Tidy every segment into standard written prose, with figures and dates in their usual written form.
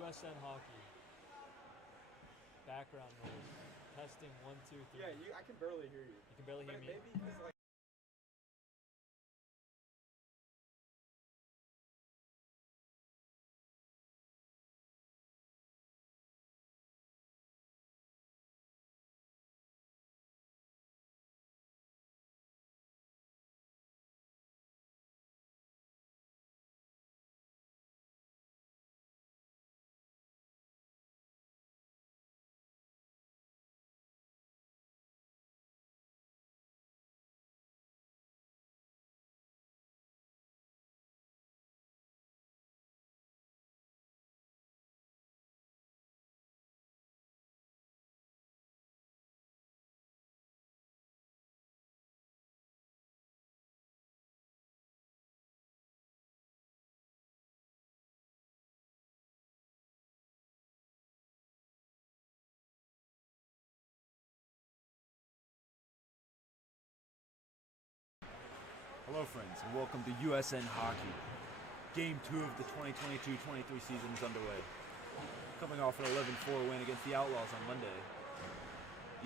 USN hockey. Background noise. Testing 1, 2, 3. Yeah, I can barely hear you. You can barely hear me. Maybe because like. Hello friends, and welcome to USN Hockey. Game 2 of the 2022-23 season is underway. Coming off an 11-4 win against the Outlaws on Monday,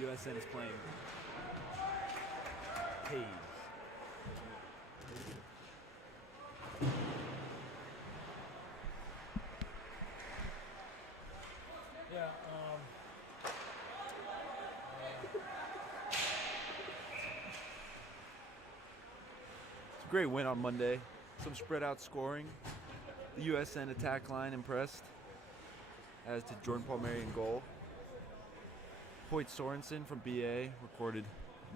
USN is playing Page. Yeah, It's a great win on Monday. Some spread out scoring. The USN attack line impressed, as did Jordan Palmieri in goal. Hoyt Sorensen from BA recorded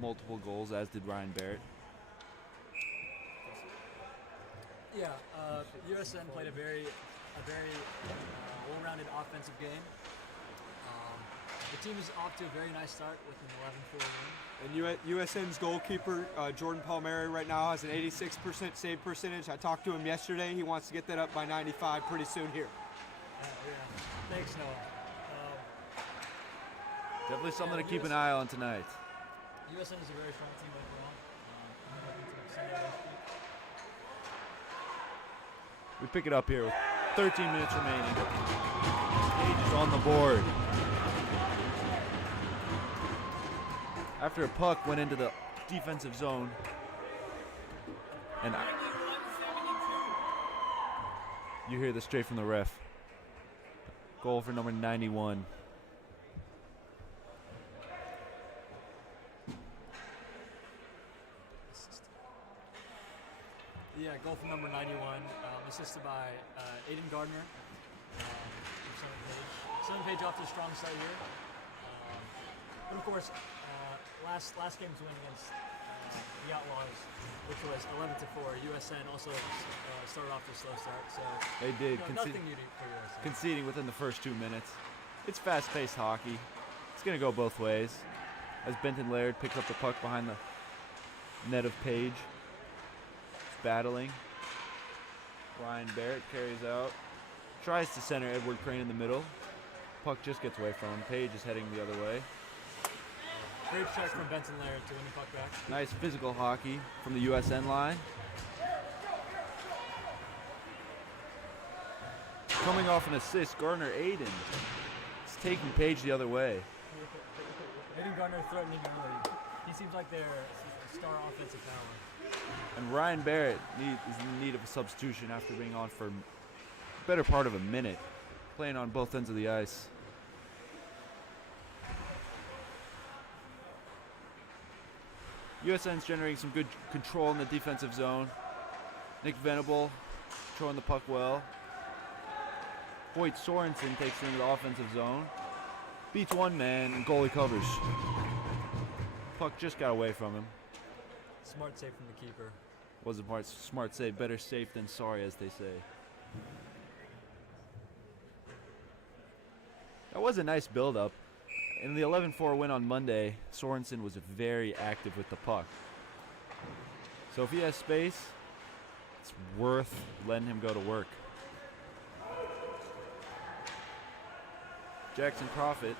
multiple goals, as did Ryan Barrett. yeah. USN played a very well-rounded offensive game. The team is off to a very nice start with an 11-4 win. And USN's goalkeeper, Jordan Palmieri, right now has an 86% save percentage. I talked to him yesterday. He wants to get that up by 95 pretty soon here. Yeah. Thanks, Noah. Definitely something to keep an eye on tonight. USN is a very strong team overall. I'm looking to extend that streak. We pick it up here with 13 minutes remaining. Page is on the board. After a puck went into the defensive zone, and you hear this straight from the ref. Goal for number 91. Yeah, goal for number 91, assisted by Aiden Gardner from Southern Page. Southern Page off to a strong start here. But of course, last game's win against the Outlaws, which was 11-4. USN also started off to a slow start, so They did, nothing unique for USN. conceding within the first 2 minutes. It's fast-paced hockey. It's going to go both ways. As Benton Laird picks up the puck behind the net of Page. It's battling. Ryan Barrett carries out. Tries to center Edward Crane in the middle. Puck just gets away from him. Page is heading the other way. Great check from Benton Laird to win the puck back. Nice physical hockey from the USN line. Coming off an assist, Gardner Aiden is taking Page the other way. Aiden Gardner threatening early. He seems like their star offensive power. And Ryan Barrett is in need of a substitution after being on for a better part of a minute, playing on both ends of the ice. USN's generating some good control in the defensive zone. Nick Venable controlling the puck well. Hoyt Sorensen takes it into the offensive zone. Beats one man and goalie covers. Puck just got away from him. Smart save from the keeper. Wasn't smart save. Better safe than sorry, as they say. That was a nice build-up. In the 11-4 win on Monday, Sorensen was very active with the puck. So if he has space, it's worth letting him go to work. Jackson Profit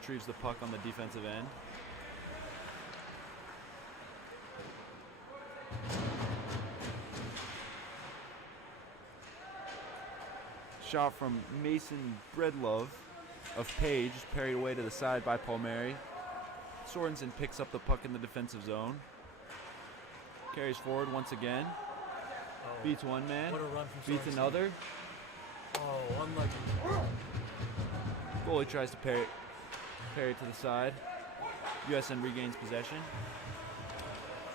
retrieves the puck on the defensive end. shot from Mason Breadlove of Page, parried away to the side by Palmieri. Sorensen picks up the puck in the defensive zone. Carries forward once again. Oh, Beats one man. what a run from Beats Sorensen. another. Oh, unlucky. Goalie tries to parry to the side. USN regains possession.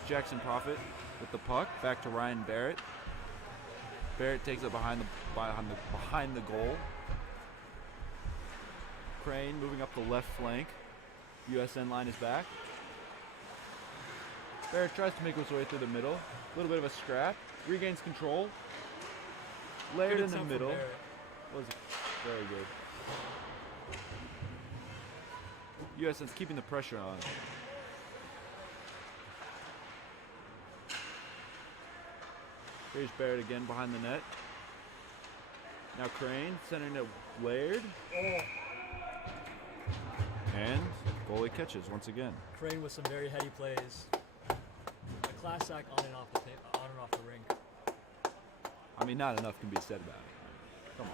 Jackson Profit with the puck. Back to Ryan Barrett. Barrett takes it behind the goal. Crane moving up the left flank. USN line is back. Barrett tries to make his way through the middle. A little bit of a scrap. Regains control. Layered Good in the attempt from middle. Barrett. Was very good. USN's keeping the pressure on. Here's Barrett again behind the net. Now Crane centering it Laird. And goalie catches once again. Crane with some very heady plays. A class act on and off the rink. I mean, not enough can be said about it. Come on.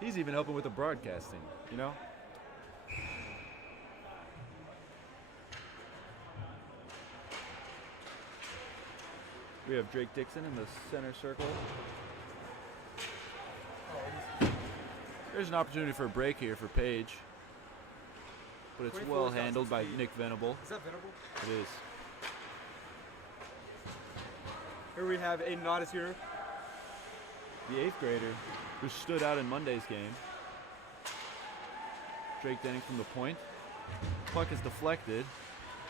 He's even helping with the broadcasting, you know? We have Drake Dixon in the center circle. There's an opportunity for a break here for Page. But it's well handled by Nick Venable. Is that Venable? It is. Here we have Aiden Otis here. The 8th grader who stood out in Monday's game. Drake Denning from the point. Puck is deflected.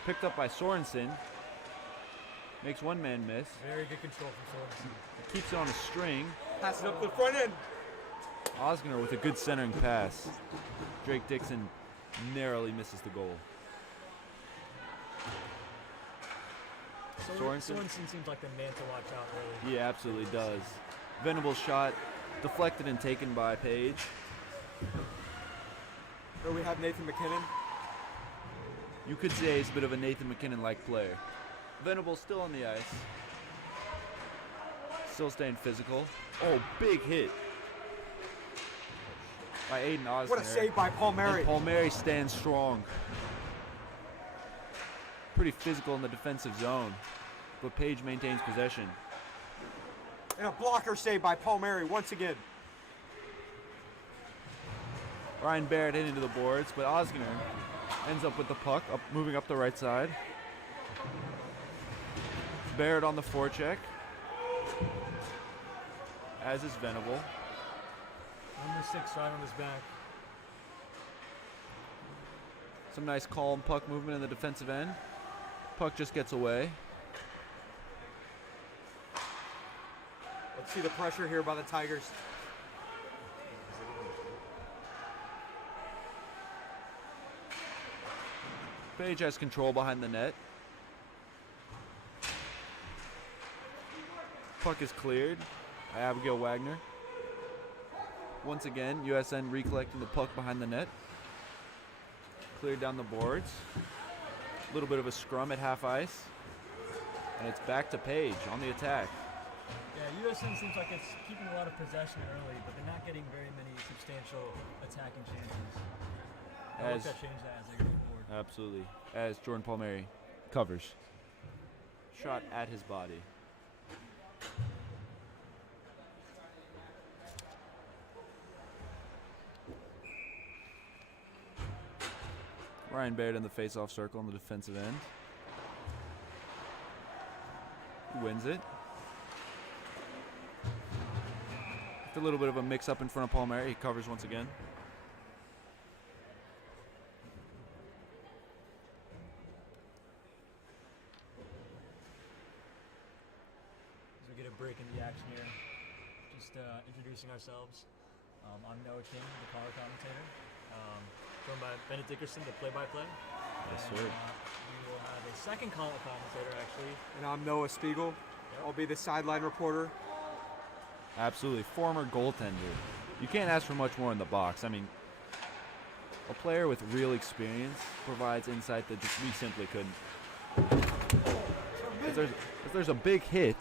Picked up by Sorensen. Makes one man miss. Very good control from Sorensen. Keeps it on a string. Pass it up to the front end. Osgner with a good centering pass. Drake Dixon narrowly misses the goal. Sorensen? Sorensen seems like the man to watch out early. He absolutely does. Venable's shot deflected and taken by Page. Here we have Nathan McKinnon. You could say he's a bit of a Nathan McKinnon-like player. Venable still on the ice. Still staying physical. Oh, big hit by Aiden Osner. What a save by Palmieri. And Palmieri stands strong. Pretty physical in the defensive zone, but Page maintains possession. And a blocker save by Palmieri once again. Ryan Barrett hit into the boards, but Osgner ends up with the puck, moving up the right side. Barrett on the forecheck, as is Venable. Number 6 right on his back. Some nice calm puck movement in the defensive end. Puck just gets away. Let's see the pressure here by the Tigers. Page has control behind the net. Puck is cleared by Abigail Wagner. Once again, USN recollecting the puck behind the net. Cleared down the boards. A little bit of a scrum at half ice. And it's back to Page on the attack. Yeah, USN seems like it's keeping a lot of possession early, but they're not getting very many substantial attacking chances. I hope that change that as they go forward. Absolutely. As Jordan Palmieri covers. Shot at his body. Ryan Baird in the face-off circle on the defensive end. He wins it. After a little bit of a mix-up in front of Palmieri, he covers once again. As we get a break in the action here, just introducing ourselves. I'm Noah King, the color commentator. Joined by Bennett Dickerson, the play-by-play. Yes, And, sir. We will have a second color commentator, actually. And I'm Noah Spiegel. Yep. I'll be the sideline reporter. Absolutely. Former goaltender. You can't ask for much more in the box. I mean, a player with real experience provides insight that just we simply couldn't. As there's a big hit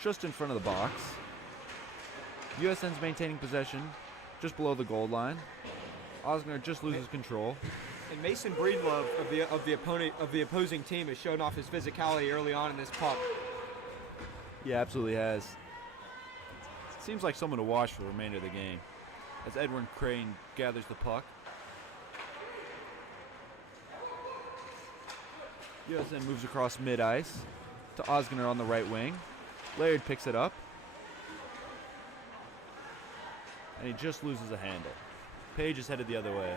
just in front of the box. USN's maintaining possession just below the goal line. Osner just loses control. And Mason Breedlove of the opposing team has shown off his physicality early on in this puck. He absolutely has. Seems like someone to watch for the remainder of the game as Edwin Crane gathers the puck. USN moves across mid-ice to Osner on the right wing. Laird picks it up. And he just loses a handle. Page is headed the other way.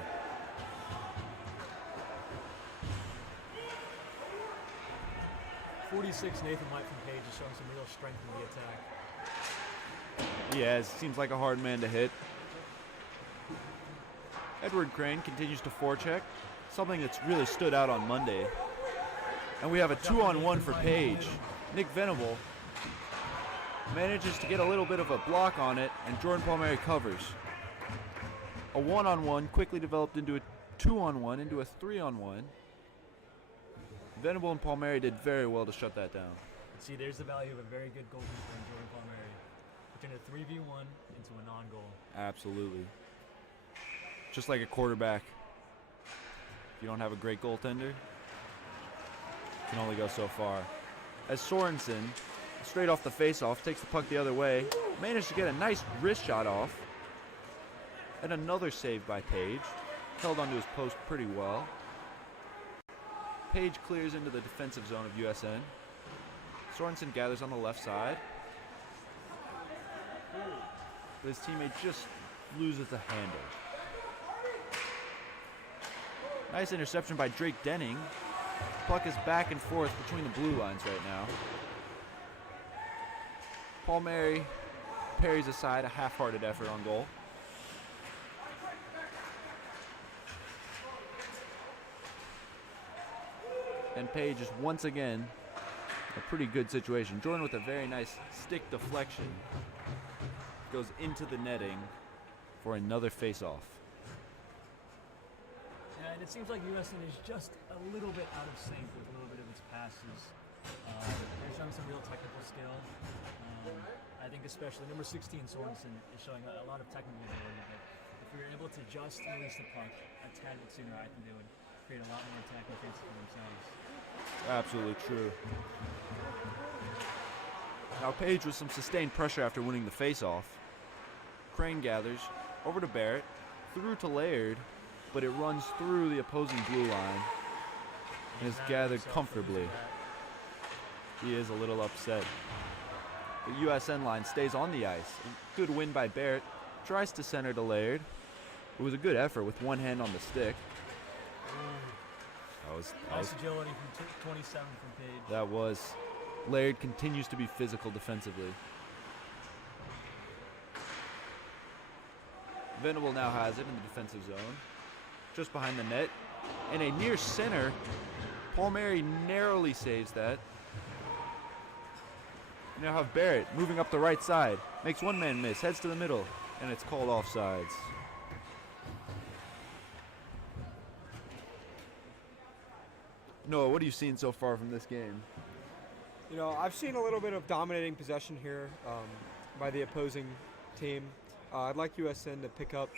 .46 Nathan White from Page is showing some real strength in the attack. He has. Seems like a hard man to hit. Edward Crane continues to forecheck, something that's really stood out on Monday. And we have a 2-on-1 for Page. Nick Venable manages to get a little bit of a block on it, and Jordan Palmieri covers. A 1-on-1 quickly developed into a 2-on-1, into a 3-on-1. Venable and Palmieri did very well to shut that down. See, there's the value of a very good goalkeeper in Jordan Palmieri. Turn a 3v1 into a non-goal. Absolutely. Just like a quarterback. If you don't have a great goaltender, you can only go so far. As Sorensen, straight off the face-off, takes the puck the other way, managed to get a nice wrist shot off. And another save by Page. Held onto his post pretty well. Page clears into the defensive zone of USN. Sorensen gathers on the left side. But his teammate just loses the handle. Nice interception by Drake Denning. Puck is back and forth between the blue lines right now. Palmieri parries aside a half-hearted effort on goal. And Page is once again a pretty good situation. Jordan with a very nice stick deflection. Goes into the netting for another face-off. Yeah, and it seems like USN is just a little bit out of sync with a little bit of its passes. They're showing some real technical skill. I think especially number 16, Sorensen, is showing a lot of technical ability. But if we were able to just release the puck a tad bit sooner, I think they would create a lot more attacking chances for themselves. Absolutely true. Now Page with some sustained pressure after winning the face-off. Crane gathers over to Barrett, through to Laird, but it runs through the opposing blue line and is gathered comfortably. He is a little upset. The USN line stays on the ice. A good win by Barrett. Tries to center to Laird. It was a good effort with one hand on the stick. Nice agility from 27 from Page. That was. Laird continues to be physical defensively. Venable now has it in the defensive zone. Just behind the net. And a near center. Palmieri narrowly saves that. You now have Barrett moving up the right side. Makes one man miss. Heads to the middle. And it's called offsides. Noah, what have you seen so far from this game? You know, I've seen a little bit of dominating possession here by the opposing team. I'd like USN to pick up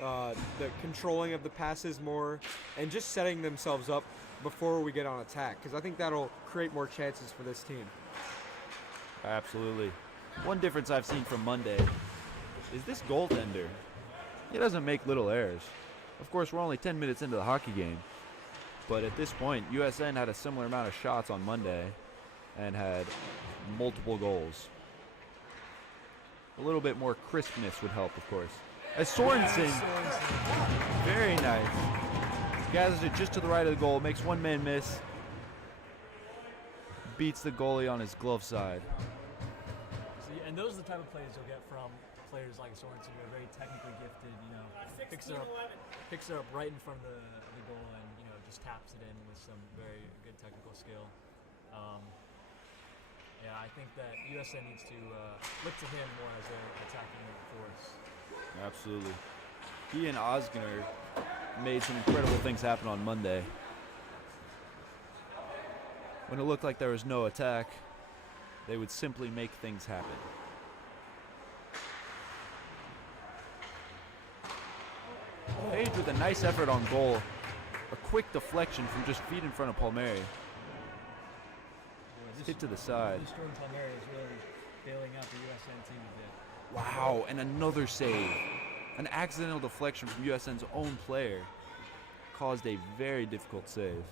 the controlling of the passes more and just setting themselves up before we get on attack, because I think that'll create more chances for this team. Absolutely. One difference I've seen from Monday is this goaltender. He doesn't make little errors. Of course, we're only 10 minutes into the hockey game. But at this point, USN had a similar amount of shots on Monday and had multiple goals. A little bit more crispness would help, of course. As Sorensen, very nice, gathers it just to the right of the goal, makes one man miss, beats the goalie on his glove side. See, and those are the type of plays you'll get from players like Sorensen, who are very technically gifted. You know, picks it up right in front of the goal, and just taps it in with some very good technical skill. Yeah, I think that USN needs to look to him more as an attacking force. Absolutely. He and Osgner made some incredible things happen on Monday. When it looked like there was no attack, they would simply make things happen. Page with a nice effort on goal. A quick deflection from just feet in front of Palmieri. Hit to the side. This Jordan Palmieri is really bailing out the USN team a bit. Wow, and another save. An accidental deflection from USN's own player caused a very difficult save.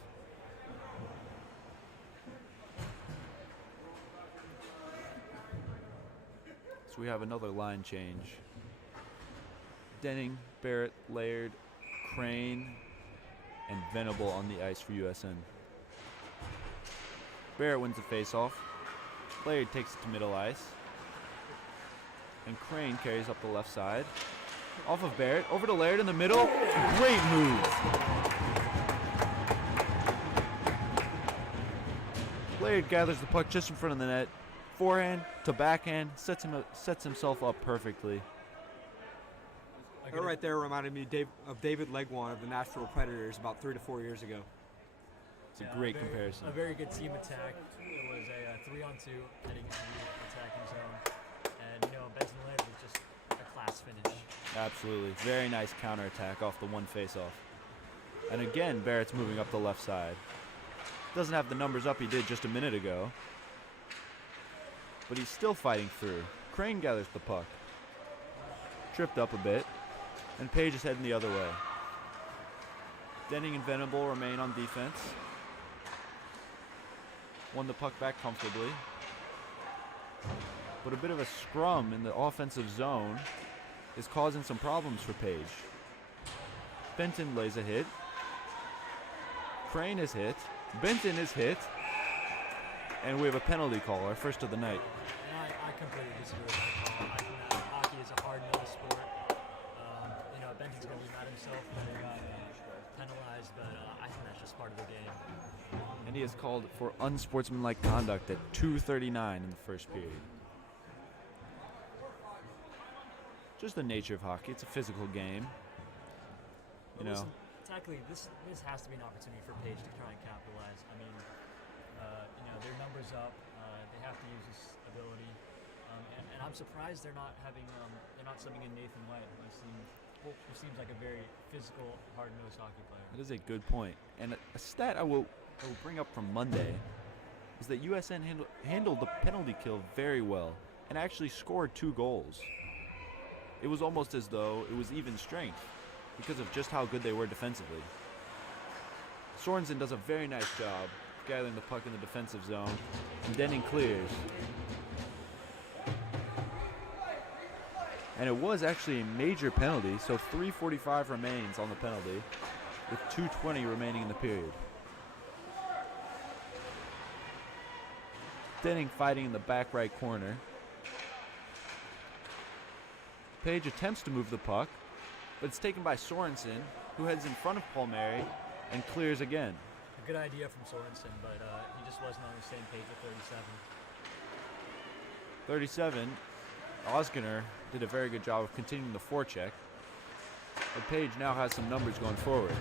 So we have another line change. Denning, Barrett, Laird, Crane, and Venable on the ice for USN. Barrett wins the faceoff. Laird takes it to middle ice. And Crane carries up the left side. Off of Barrett, over to Laird in the middle. Great move. Laird gathers the puck just in front of the net. Forehand to backhand, sets himself up perfectly. That right there reminded me of David Legwan of the Nashville Predators about 3 to 4 years ago. It's a great comparison. A very good team attack. It was a 3-on-2 heading into the attacking zone. And, Benson Laird was just a class finish. Absolutely. Very nice counterattack off the one faceoff. And again, Barrett's moving up the left side. Doesn't have the numbers up he did just a minute ago. But he's still fighting through. Crane gathers the puck. Tripped up a bit. And Page is heading the other way. Denning and Venable remain on defense. Won the puck back comfortably. But a bit of a scrum in the offensive zone is causing some problems for Page. Benton lays a hit. Crane is hit. Benton is hit. And we have a penalty call, our first of the night. And I completely disagree with that call. I think that hockey is a hard-nosed sport. Benton's going to be mad himself when he got penalized, but I think that's just part of the game. And he is called for unsportsmanlike conduct at 2:39 in the first period. Just the nature of hockey. It's a physical game. Listen, technically, this has to be an opportunity for Page to try and capitalize. I mean, their numbers up. They have to use this ability, and I'm surprised they're not subbing in Nathan White, who seems like a very physical, hard-nosed hockey player. That is a good point. And a stat I will bring up from Monday is that USN handled the penalty kill very well and actually scored 2 goals. It was almost as though it was even strength because of just how good they were defensively. Sorensen does a very nice job gathering the puck in the defensive zone, and Denning clears. And it was actually a major penalty, so 3:45 remains on the penalty, with 2:20 remaining in the period. Denning fighting in the back right corner. Page attempts to move the puck, but it's taken by Sorensen, who heads in front of Palmieri and clears again. A good idea from Sorensen, but he just wasn't on the same page with 37. 37, Osgener did a very good job of continuing the forecheck, but Page now has some numbers going forward.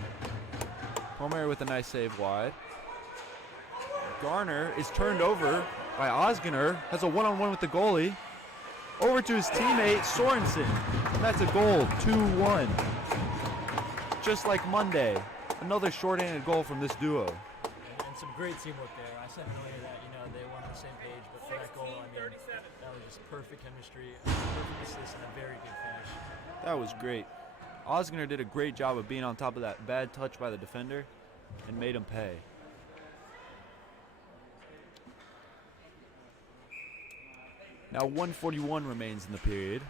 Palmieri with a nice save wide. Garner is turned over by Osgener, has a one-on-one with the goalie. Over to his teammate, Sorensen. And that's a goal, 2-1. Just like Monday, another shorthanded goal from this duo. And some great teamwork there. I said earlier that, they weren't on the same page, but for that goal, that was just perfect chemistry, perfect assist, and a very good finish. That was great. Osgener did a great job of being on top of that bad touch by the defender and made him pay. Now 1:41 remains in the period.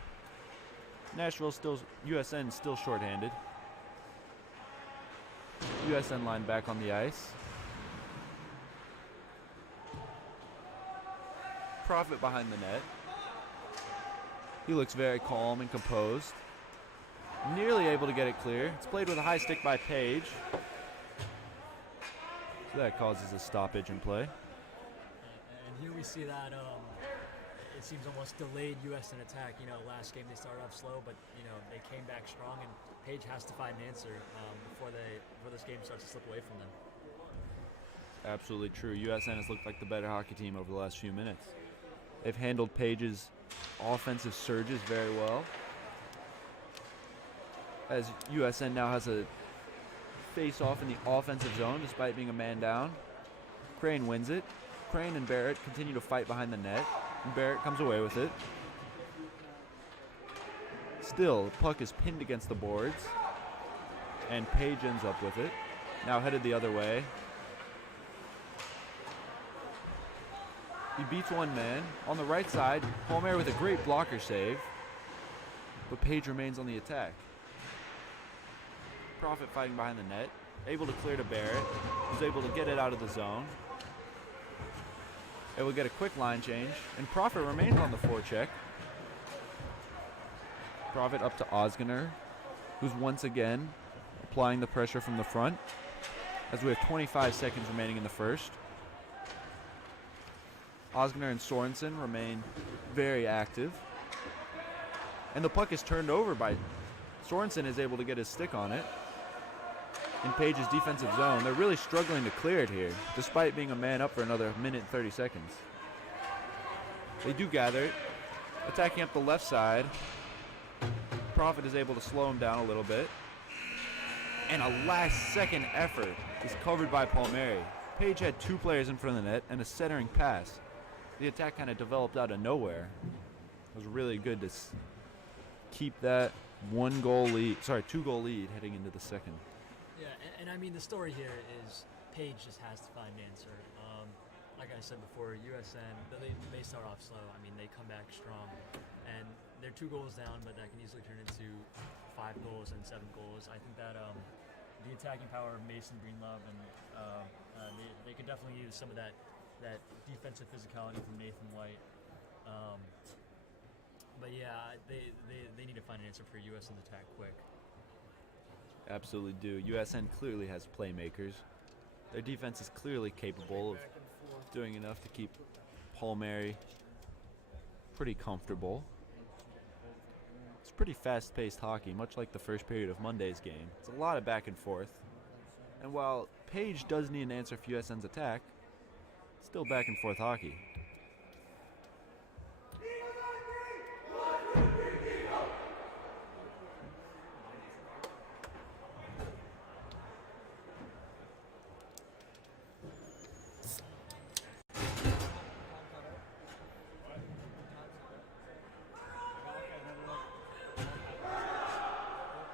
USN still shorthanded. USN line back on the ice. Profit behind the net. He looks very calm and composed. Nearly able to get it clear. It's played with a high stick by Page. So that causes a stoppage in play. And here we see that it seems almost delayed USN attack. Last game they started off slow, but they came back strong, and Page has to find an answer before this game starts to slip away from them. Absolutely true. USN has looked like the better hockey team over the last few minutes. They've handled Page's offensive surges very well. as USN now has a face-off in the offensive zone despite being a man down. Crane wins it. Crane and Barrett continue to fight behind the net, and Barrett comes away with it. Still, the puck is pinned against the boards, and Page ends up with it. Now headed the other way. He beats one man. On the right side, Palmieri with a great blocker save, but Page remains on the attack. Profit fighting behind the net, able to clear to Barrett, who's able to get it out of the zone. Able to get a quick line change, and Profit remains on the forecheck. Profit up to Osgener, who's once again applying the pressure from the front, as we have 25 seconds remaining in the first. Osgener and Sorensen remain very active, and the puck is turned over by Sorensen, is able to get his stick on it in Page's defensive zone. They're really struggling to clear it here, despite being a man up for another minute and 30 seconds. They do gather it, attacking up the left side. Profit is able to slow him down a little bit, and a last-second effort is covered by Palmieri. Page had two players in front of the net and a centering pass. The attack kind of developed out of nowhere. It was really good to keep that two-goal lead heading into the second. Yeah, and I mean, the story here is Page just has to find an answer. Like I said before, USN, they may start off slow. I mean, they come back strong, and they're 2 goals down, but that can easily turn into 5 goals and 7 goals. I think that the attacking power of Mason Greenlove, and they could definitely use some of that defensive physicality from Nathan White. But yeah, they need to find an answer for USN's attack quick. Absolutely do. USN clearly has playmakers. Their defense is clearly capable of doing enough to keep Palmieri pretty comfortable. It's pretty fast-paced hockey, much like the first period of Monday's game. It's a lot of back and forth. And while Page does need an answer for USN's attack, still back and forth hockey.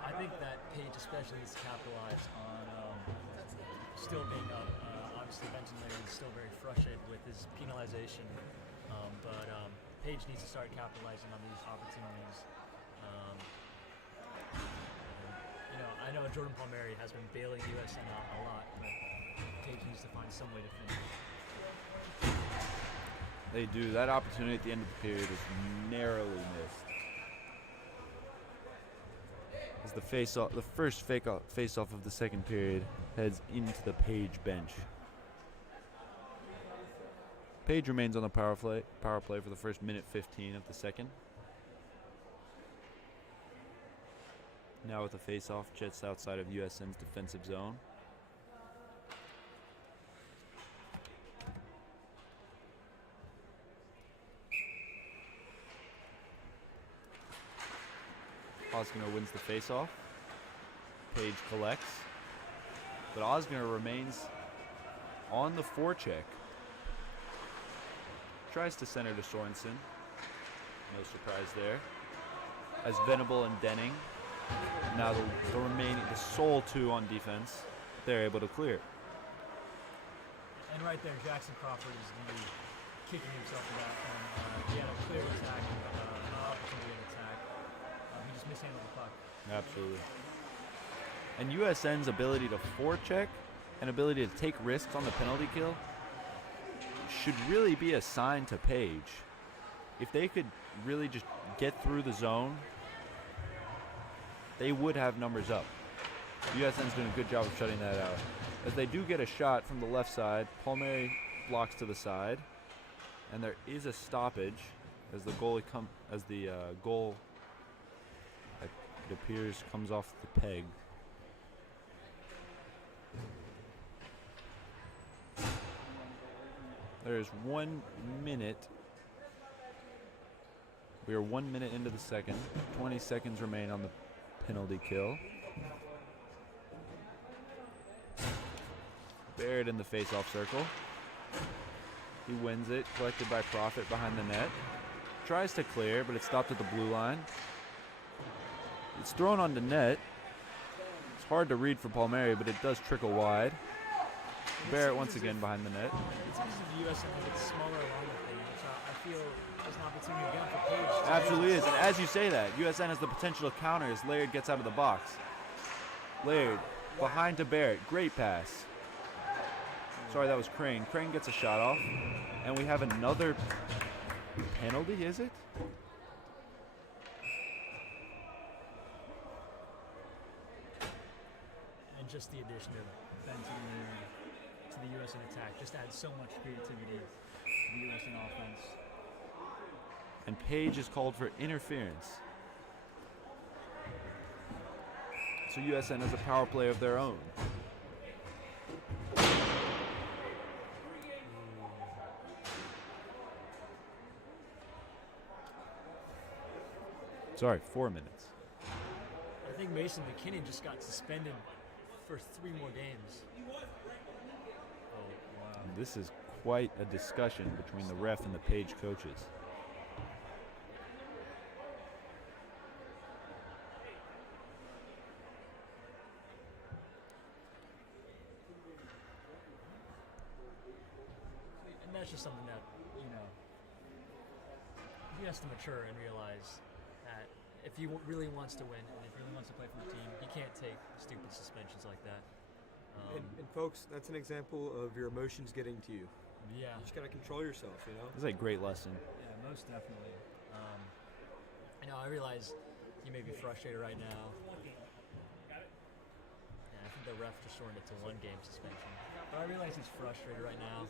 I think that Page especially needs to capitalize on still being up. Obviously, Benton Laird is still very frustrated with his penalization, but Page needs to start capitalizing on these opportunities. I know Jordan Palmieri has been bailing USN out a lot, but Page needs to find some way to finish. They do. That opportunity at the end of the period is narrowly missed. As the first face-off of the second period heads into the Page bench. Page remains on the power play for the first minute 15 of the second. Now with a face-off, jets outside of USN's defensive zone. Osgener wins the face-off. Page collects, but Osgener remains on the forecheck. Tries to center to Sorensen. No surprise there. As Venable and Denning, now the sole 2 on defense, they're able to clear. And right there, Jackson Crawford is going to be kicking himself in that one. He had a clear attack, an opportunity to attack. He just mishandled the puck. Absolutely. And USN's ability to forecheck and ability to take risks on the penalty kill should really be a sign to Page. If they could really just get through the zone, they would have numbers up. USN's doing a good job of shutting that out. As they do get a shot from the left side, Palmieri blocks to the side, and there is a stoppage as the goal, it appears, comes off the peg. There is 1 minute. We are 1 minute into the second. 20 seconds remain on the penalty kill. Barrett in the face-off circle. He wins it, collected by Profit behind the net. Tries to clear, but it's stopped at the blue line. It's thrown onto net. It's hard to read for Palmieri, but it does trickle wide. Barrett once again behind the net. It seems as if the USN gets smaller along the page, so I feel there's an opportunity again for Page. Absolutely is, and as you say that, USN has the potential to counter as Laird gets out of the box. Laird behind to Barrett, great pass. Sorry, that was Crane. Crane gets a shot off, and we have another penalty, is it? And just the addition of Benton to the USN attack just adds so much creativity to the USN offense. And Page is called for interference. So USN has a power play of their own. Sorry, 4 minutes. I think Mason McKinnon just got suspended for 3 more games. And this is quite a discussion between the ref and the Page coaches. And that's just something that, you know, he has to mature and realize that if he really wants to win and if he really wants to play for the team, he can't take stupid suspensions like that. And folks, that's an example of your emotions getting to you. Yeah. You just got to control yourself, you know? This is a great lesson. Yeah, most definitely. You know, I realize you may be frustrated right now. Yeah, I think the ref just shortened it to 1 game suspension. But I realize he's frustrated right now,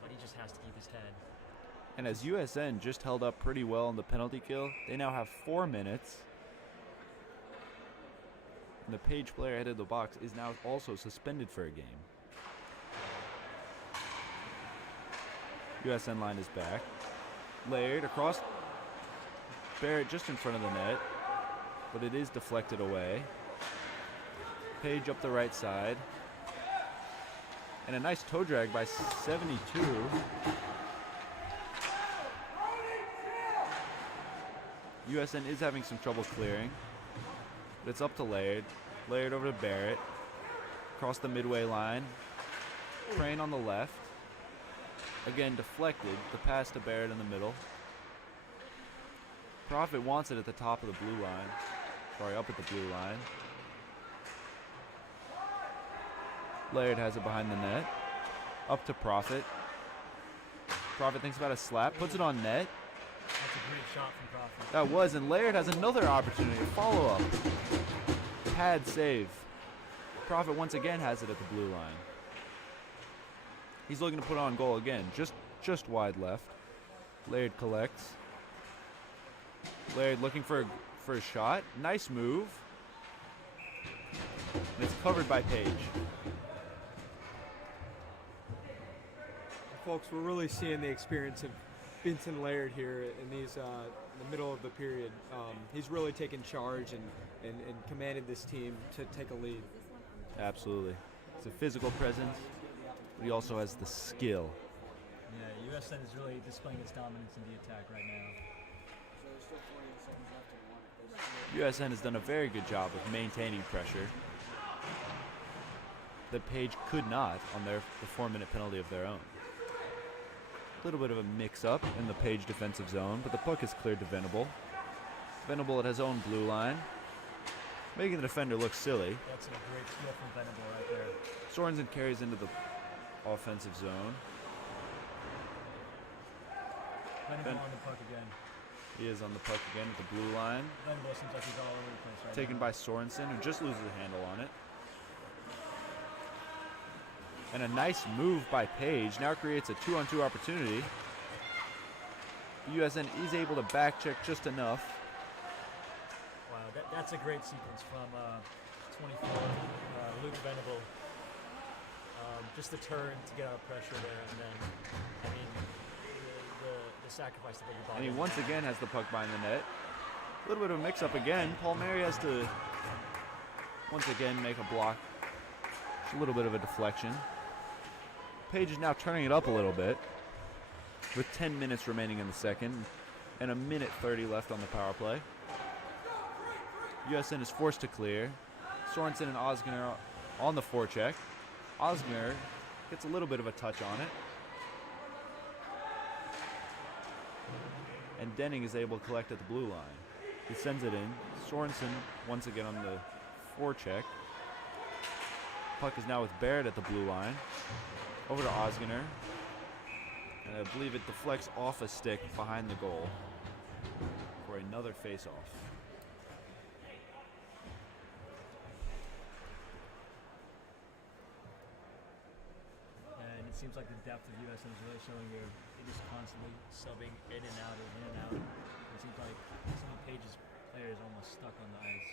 but he just has to keep his head. And as USN just held up pretty well in the penalty kill, they now have 4 minutes. And the Page player headed the box is now also suspended for a game. USN line is back. Laird across. Barrett just in front of the net, but it is deflected away. Page up the right side. And a nice toe drag by 72. USN is having some trouble clearing, but it's up to Laird. Laird over to Barrett. Across the midway line. Crane on the left. Again deflected. The pass to Barrett in the middle. Profit wants it at the top of the blue line. Sorry, up at the blue line. Laird has it behind the net. Up to Profit. Profit thinks about a slap. Puts it on net. That's a great shot from Profit. That was, and Laird has another opportunity to follow up. Pad save. Profit once again has it at the blue line. He's looking to put on goal again, just wide left. Laird collects. Laird looking for a shot. Nice move. And it's covered by Page. Folks, we're really seeing the experience of Benton Laird here in these in the middle of the period. He's really taken charge and commanded this team to take a lead. Absolutely. It's a physical presence, but he also has the skill. Yeah, USN is really displaying its dominance in the attack right now. USN has done a very good job of maintaining pressure that Page could not on the 4-minute penalty of their own. A little bit of a mix-up in the Page defensive zone, but the puck is cleared to Venable. Venable at his own blue line, making the defender look silly. That's a great steal from Venable right there. Sorensen carries into the offensive zone. Venable on the puck again. He is on the puck again at the blue line. Venable seems like he's all over the place right Taken now. by Sorensen, who just loses the handle on it. And a nice move by Page now creates a 2-on-2 opportunity. USN is able to back check just enough. Wow, that's a great sequence from 24, Luke Venable. Just the turn to get out of pressure there, and then, I mean, the sacrifice of your body. And he once again has the puck behind the net. A little bit of a mix-up again. Palmieri has to once again make a block. Just a little bit of a deflection. Page is now turning it up a little bit with 10 minutes remaining in the second and a minute 30 left on the power play. USN is forced to clear. Sorensen and Osgener on the forecheck. Osgener gets a little bit of a touch on it. And Denning is able to collect at the blue line. He sends it in. Sorensen once again on the forecheck. Puck is now with Barrett at the blue line. Over to Osgener. And I believe it deflects off a stick behind the goal for another face-off. And it seems like the depth of USN is really showing here. It is constantly subbing in and out, in and out. It seems like some of Page's players almost stuck on the ice.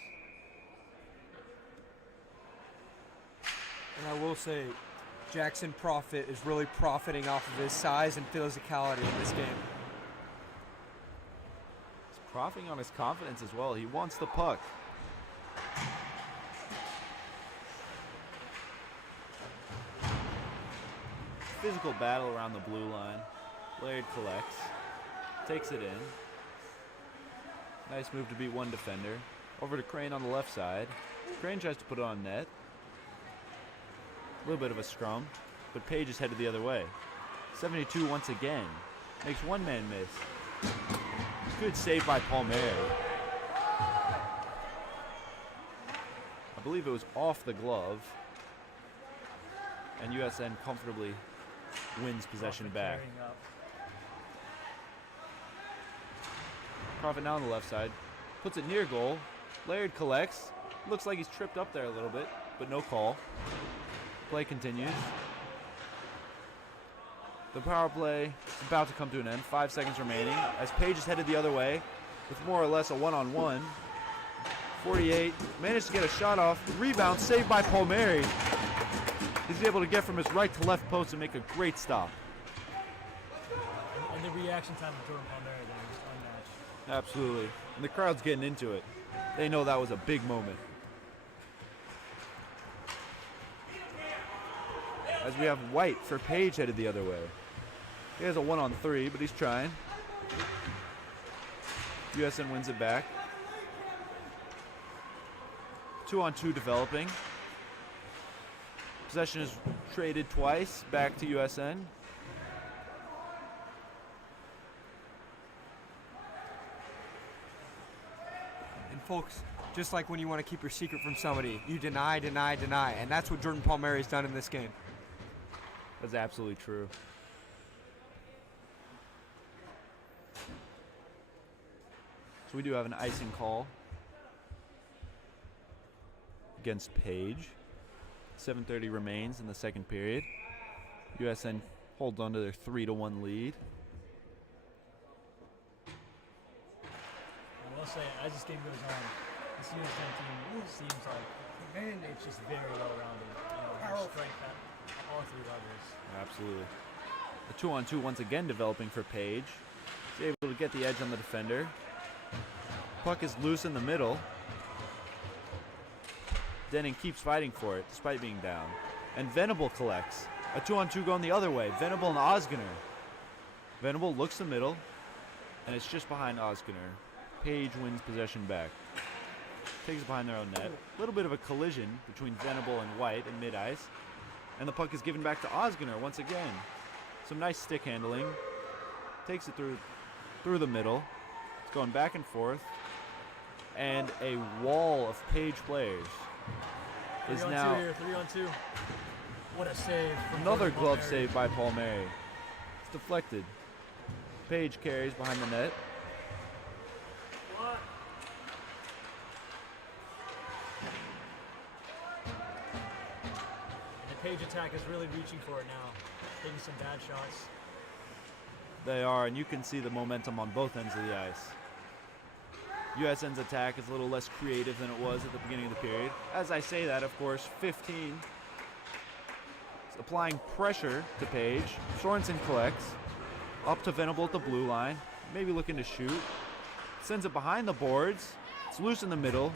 And I will say, Jackson Profit is really profiting off of his size and physicality in this game. He's profiting on his confidence as well. He wants the puck. Physical battle around the blue line. Laird collects. Takes it in. Nice move to beat one defender. Over to Crane on the left side. Crane tries to put it on net. A little bit of a scrum, but Page is headed the other way. 72 once again. Makes one man miss. Good save by Palmieri. I believe it was off the glove. And USN comfortably wins possession back. Profit now on the left side. Puts it near goal. Laird collects. Looks like he's tripped up there a little bit, but no call. Play continues. The power play is about to come to an end. 5 seconds remaining as Page is headed the other way with more or less a one-on-one. 48, managed to get a shot off. Rebound saved by Palmieri. He's able to get from his right to left post and make a great stop. And the reaction time of Jordan Palmieri there is unmatched. Absolutely. And the crowd's getting into it. They know that was a big moment. As we have White for Page headed the other way. He has a 1-on-3, but he's trying. USN wins it back. 2-on-2 developing. Possession is traded twice back to USN. And folks, just like when you want to keep your secret from somebody, you deny, deny, deny. And that's what Jordan Palmieri has done in this game. That's absolutely true. So we do have an icing call against Page. 7:30 remains in the second period. USN holds on to their 3-1 lead. I will say, as this game goes on, this USN team seems like, man, it's just very well-rounded. You know, strength at all three levels. Absolutely. The 2-on-2 once again developing for Page. He's able to get the edge on the defender. Puck is loose in the middle. Denning keeps fighting for it despite being down. And Venable collects. A 2-on-2 going the other way. Venable and Osgener. Venable looks the middle, and it's just behind Osgener. Page wins possession back. Takes it behind their own net. A little bit of a collision between Venable and White in mid-ice. And the puck is given back to Osgener once again. Some nice stick handling. Takes it through the middle. It's going back and forth. And a wall of Page players is now 3-on-2. What a save. another glove save by Palmieri. It's deflected. Page carries behind the net. Page attack is really reaching for it now, taking some bad shots. They are, and you can see the momentum on both ends of the ice. USN's attack is a little less creative than it was at the beginning of the period. As I say that, of course, 15 is applying pressure to Page. Sorensen collects, up to Venable at the blue line, maybe looking to shoot. Sends it behind the boards. It's loose in the middle.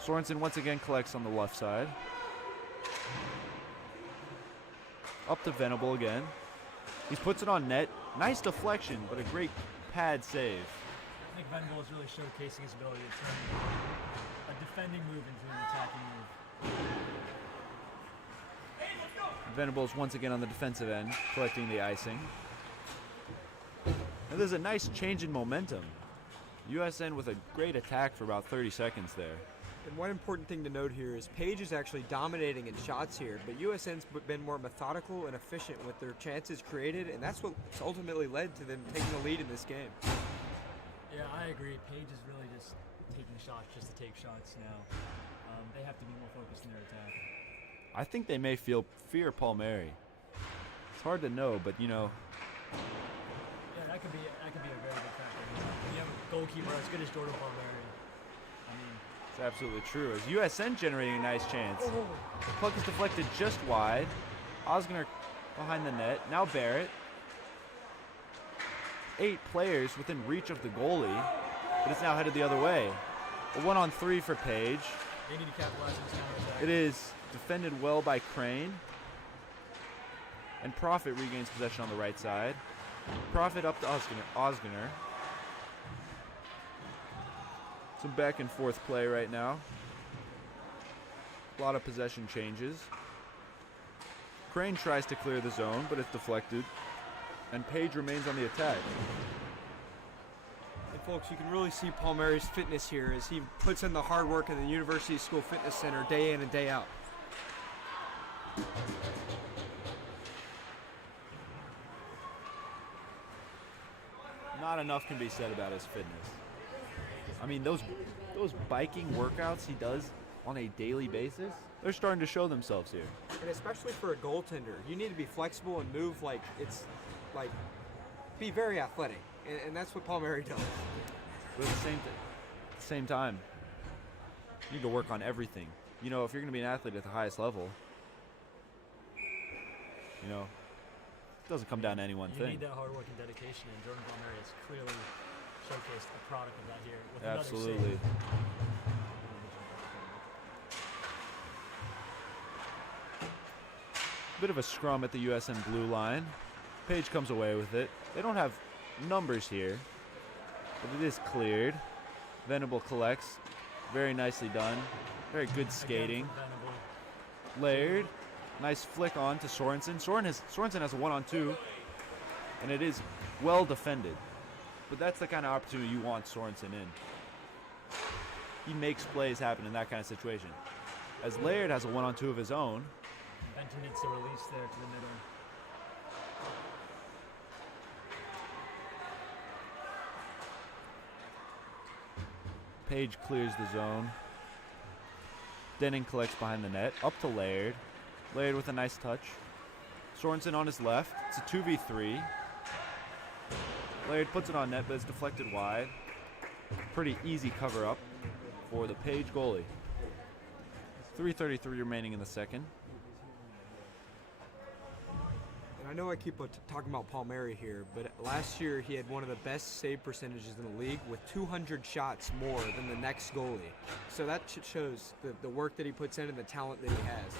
Sorensen once again collects on the left side. Up to Venable again. He puts it on net. Nice deflection, but a great pad save. I think Venable is really showcasing his ability to turn a defending move into an attacking move. Venables once again on the defensive end, collecting the icing. And there's a nice change in momentum. USN with a great attack for about 30 seconds there. And one important thing to note here is Page is actually dominating in shots here, but USN's been more methodical and efficient with their chances created, and that's what's ultimately led to them taking the lead in this game. Yeah, I agree. Page is really just taking shots just to take shots now. They have to be more focused in their attack. I think they may fear Palmieri. It's hard to know, but you know. Yeah, that could be a very good factor. When you have a goalkeeper as good as Jordan Palmieri, I mean, It's absolutely true. As USN generating a nice chance. The puck is deflected just wide. Osgner behind the net. Now Barrett. 8 players within reach of the goalie, but it's now headed the other way. A 1-on-3 for Page. they need to capitalize on this counterattack. It is defended well by Crane. And Profit regains possession on the right side. Profit up to Osgner. Some back and forth play right now. A lot of possession changes. Crane tries to clear the zone, but it's deflected. And Page remains on the attack. And folks, you can really see Palmieri's fitness here as he puts in the hard work in the University School Fitness Center day in and day out. Not enough can be said about his fitness. I mean, those biking workouts he does on a daily basis, they're starting to show themselves here. And especially for a goaltender, you need to be flexible and move be very athletic. And that's what Palmieri does. But at the same time, you need to work on everything. You know, if you're going to be an athlete at the highest level, you know, it doesn't come down to any one You thing. need that hard work and dedication, and Jordan Palmieri has clearly showcased the product of that here with Absolutely. another save. Bit of a scrum at the USN blue line. Page comes away with it. They don't have numbers here, but it is cleared. Venable collects. Very nicely done. Very good skating. Again from Venable. Layered. Nice flick on to Sorensen. Sorensen has a 1-on-2, and it is well defended. But that's the kind of opportunity you want Sorensen in. He makes plays happen in that kind of situation. As Laird has a 1-on-2 of his own. Benton needs to release there to the middle. Page clears the zone. Denning collects behind the net. Up to Laird. Laird with a nice touch. Sorensen on his left. It's a 2v3. Laird puts it on net, but it's deflected wide. Pretty easy cover up for the Page goalie. 3:33 remaining in the second. And I know I keep talking about Palmieri here, but last year he had one of the best save percentages in the league with 200 shots more than the next goalie. So that shows the work that he puts in and the talent that he has.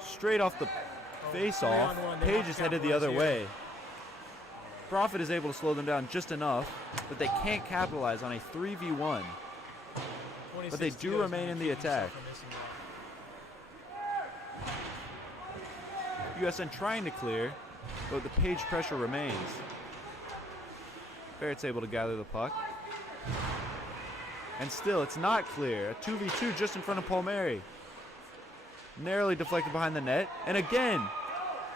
Straight off the face-off, 3-on-1, they Page have is to headed the other capitalize here. way. Profit is able to slow them down just enough, but they can't capitalize on a 3v1. But they 26 do goals remain in the keep himself attack. from missing that. USN trying to clear, but the Page pressure remains. Barrett's able to gather the puck. And still, it's not clear. A 2v2 just in front of Palmieri. Narrowly deflected behind the net. And again,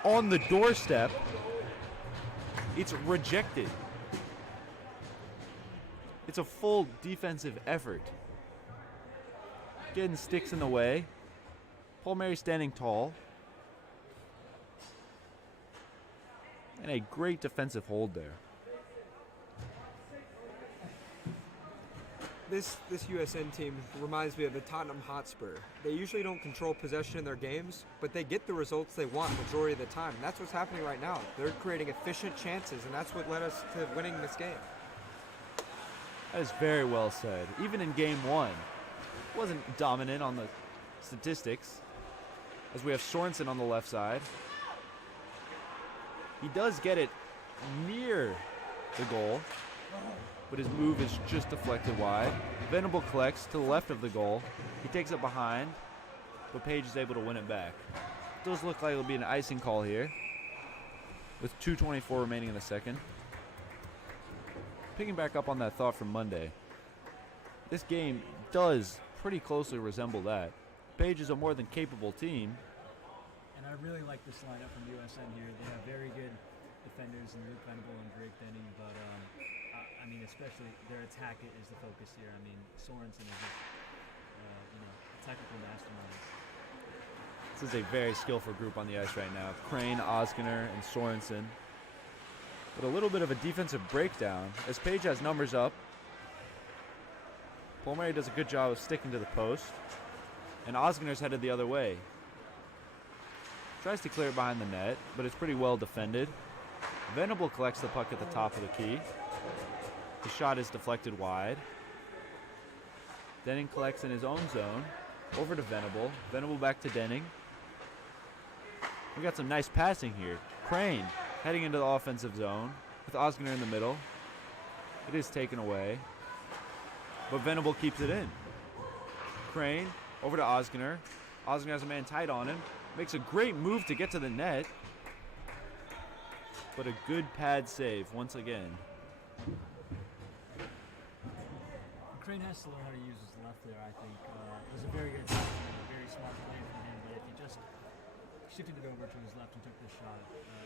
on the doorstep, it's rejected. It's a full defensive effort. Getting sticks in the way. Palmieri standing tall. And a great defensive hold there. this USN team reminds me of the Tottenham Hotspur. They usually don't control possession in their games, but they get the results they want majority of the time. And that's what's happening right now. They're creating efficient chances, and that's what led us to winning this game. That is very well said. Even in game one, wasn't dominant on the statistics, as we have Sorensen on the left side. He does get it near the goal, but his move is just deflected wide. Venable collects to the left of the goal. He takes it behind, but Page is able to win it back. It does look like it'll be an icing call here, with 2:24 remaining in the second. Picking back up on that thought from Monday, this game does pretty closely resemble that. Page is a more than capable team. And I really like this lineup from USN here. They have very good defenders in Luke Venable and Drake Denning, but I mean, especially their attack is the focus here. I mean, Sorensen is just, a technical mastermind. This is a very skillful group on the ice right now. Crane, Osgener, and Sorensen. But a little bit of a defensive breakdown as Page has numbers up. Palmieri does a good job of sticking to the post. And Osgener's headed the other way. Tries to clear it behind the net, but it's pretty well defended. Venable collects the puck at the top of the key. The shot is deflected wide. Denning collects in his own zone. Over to Venable. Venable back to Denning. We got some nice passing here. Crane heading into the offensive zone with Osgener in the middle. It is taken away, but Venable keeps it in. Crane over to Osgener. Osgener has a man tight on him. Makes a great move to get to the net, but a good pad save once again. Crane has to learn how to use his left there, I think. It was a very good shot, a very smart play from him, but if he just shifted it over to his left and took the shot,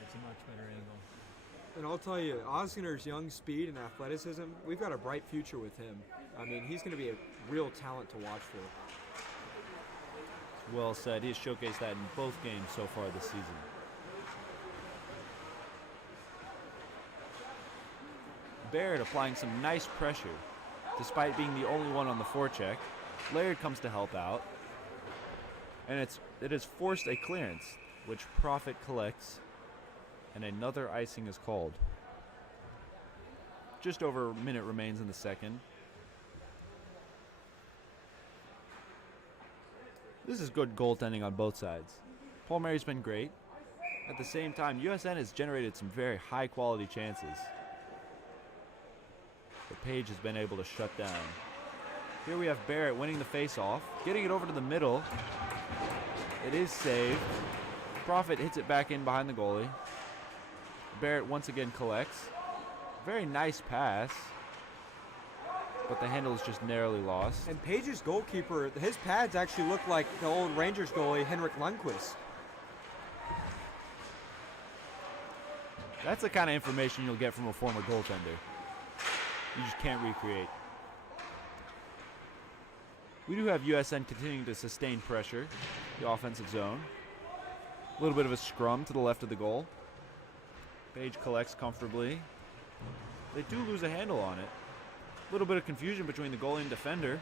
it's a much better angle. And I'll tell you, Osgener's young speed and athleticism, we've got a bright future with him. I mean, he's going to be a real talent to watch for. Well said. He has showcased that in both games so far this season. Barrett applying some nice pressure. Despite being the only one on the forecheck, Laird comes to help out. And it has forced a clearance, which Profit collects, and another icing is called. Just over a minute remains in the second. This is good goaltending on both sides. Palmieri's been great. At the same time, USN has generated some very high-quality chances. But Page has been able to shut down. Here we have Barrett winning the face-off, getting it over to the middle. It is saved. Profit hits it back in behind the goalie. Barrett once again collects. Very nice pass, but the handle is just narrowly lost. And Page's goalkeeper, his pads actually look like the old Rangers goalie, Henrik Lundqvist. That's the kind of information you'll get from a former goaltender. You just can't recreate. We do have USN continuing to sustain pressure, the offensive zone. A little bit of a scrum to the left of the goal. Page collects comfortably. They do lose a handle on it. A little bit of confusion between the goalie and defender.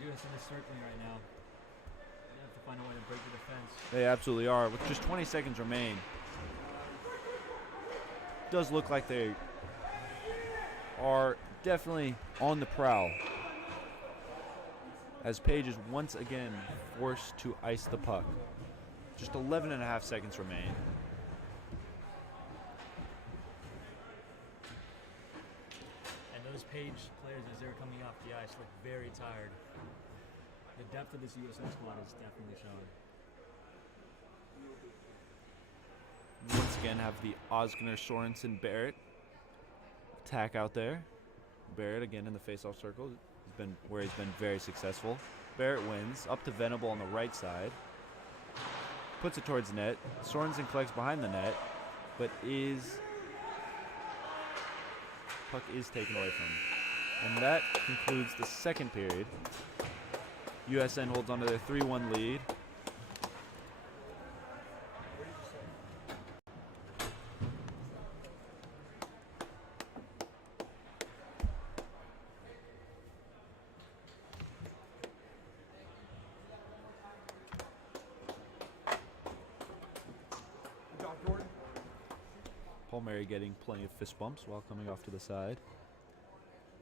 USN is circling right now. They have to find a way to break the defense. They absolutely are. With just 20 seconds remain. Does look like they are definitely on the prowl, as Page is once again forced to ice the puck. Just 11 and a half seconds remain. And those Page players, as they're coming off the ice, look very tired. The depth of this USN squad is definitely shown. Once again have the Osgener, Sorensen, Barrett attack out there. Barrett again in the face-off circle. He's been very successful. Barrett wins up to Venable on the right side. Puts it towards net. Sorensen collects behind the net, but puck is taken away from him. And that concludes the second period. USN holds on to their 3-1 lead. Paul Mary getting plenty of fist bumps while coming off to the side.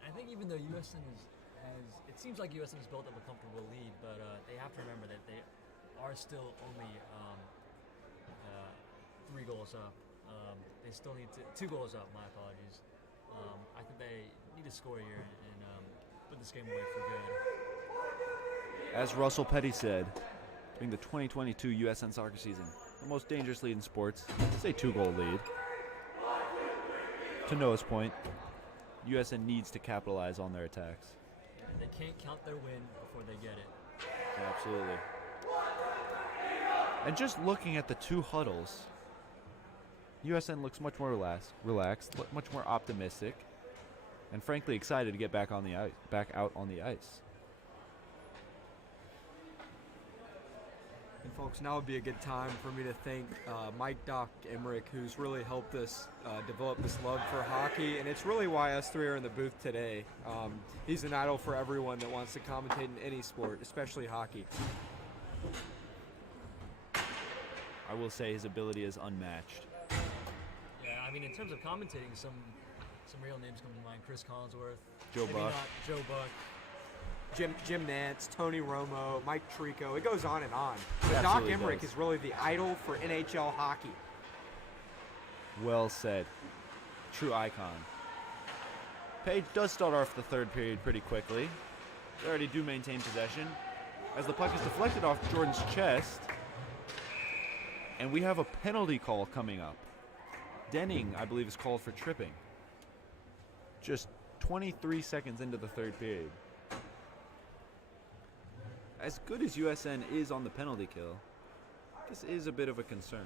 I think even though USN it seems like USN has built up a comfortable lead, but they have to remember that they are still only 3 goals up. They still need 2 goals up. My apologies. I think they need to score here and put this game away for good. As Russell Petty said, during the 2022 USN soccer season, the most dangerous lead in sports is a 2-goal lead. To Noah's point, USN needs to capitalize on their attacks. They can't count their win before they get it. Absolutely. And just looking at the 2 huddles, USN looks much more relaxed, much more optimistic, and frankly excited to get back on the ice, back out on the ice. And folks, now would be a good time for me to thank Mike Doc Emmerich, who's really helped us develop this love for hockey, and it's really why us 3 are in the booth today. He's an idol for everyone that wants to commentate in any sport, especially hockey. I will say his ability is unmatched. Yeah, I mean, in terms of commentating, some real names come to mind. Chris Collinsworth, Joe maybe Buck. not Joe Buck. Jim Nance, Tony Romo, Mike Trico, it goes on and on. But Doc Absolutely Emmerich does. is really the idol for NHL hockey. Well said. True icon. Page does start off the third period pretty quickly. They already do maintain possession as the puck is deflected off Jordan's chest. And we have a penalty call coming up. Denning, I believe, is called for tripping. Just 23 seconds into the third period. As good as USN is on the penalty kill, this is a bit of a concern.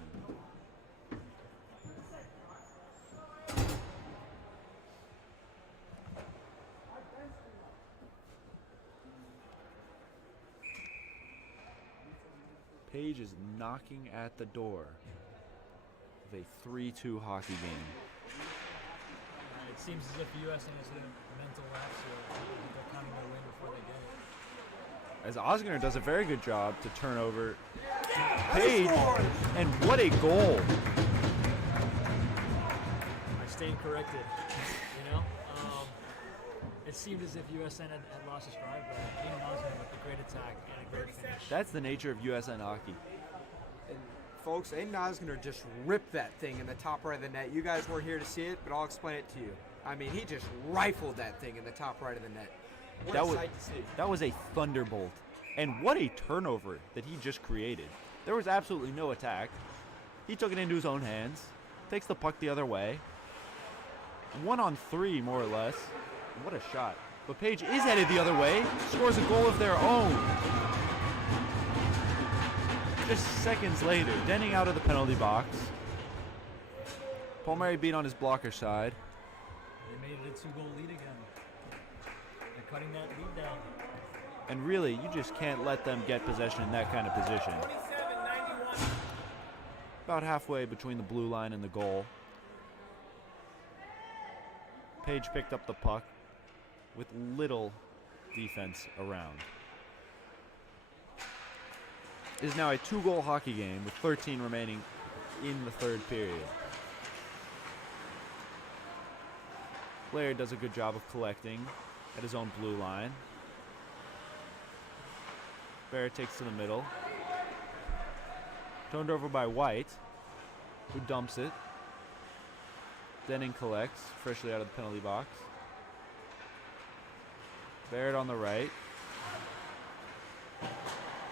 Page is knocking at the door of a 3-2 hockey game. It seems as if USN is in a mental lapse here. They're counting their win before they get it. As Osgener does a very good job to turn over Page, and what a goal! I stand corrected. You know, it seemed as if USN had lost his stride, but Ian Osgener with a great attack and a great finish. That's the nature of USN hockey. And folks, Aiden Osgener just ripped that thing in the top right of the net. You guys weren't here to see it, but I'll explain it to you. I mean, he just rifled that thing in the top right of the net. What a sight to see. That was a thunderbolt. And what a turnover that he just created. There was absolutely no attack. He took it into his own hands, takes the puck the other way. 1-on-3, more or less. What a shot. But Page is headed the other way, scores a goal of their own. Just seconds later, Denning out of the penalty box. Paul Mary beat on his blocker side. They made it a 2-goal lead again. They're cutting that lead down. And really, you just can't let them get possession in that kind of position. About halfway between the blue line and the goal. Page picked up the puck with little defense around. It is now a 2-goal hockey game with 13 remaining in the third period. Laird does a good job of collecting at his own blue line. Barrett takes to the middle. Turned over by White, who dumps it. Denning collects, freshly out of the penalty box. Barrett on the right.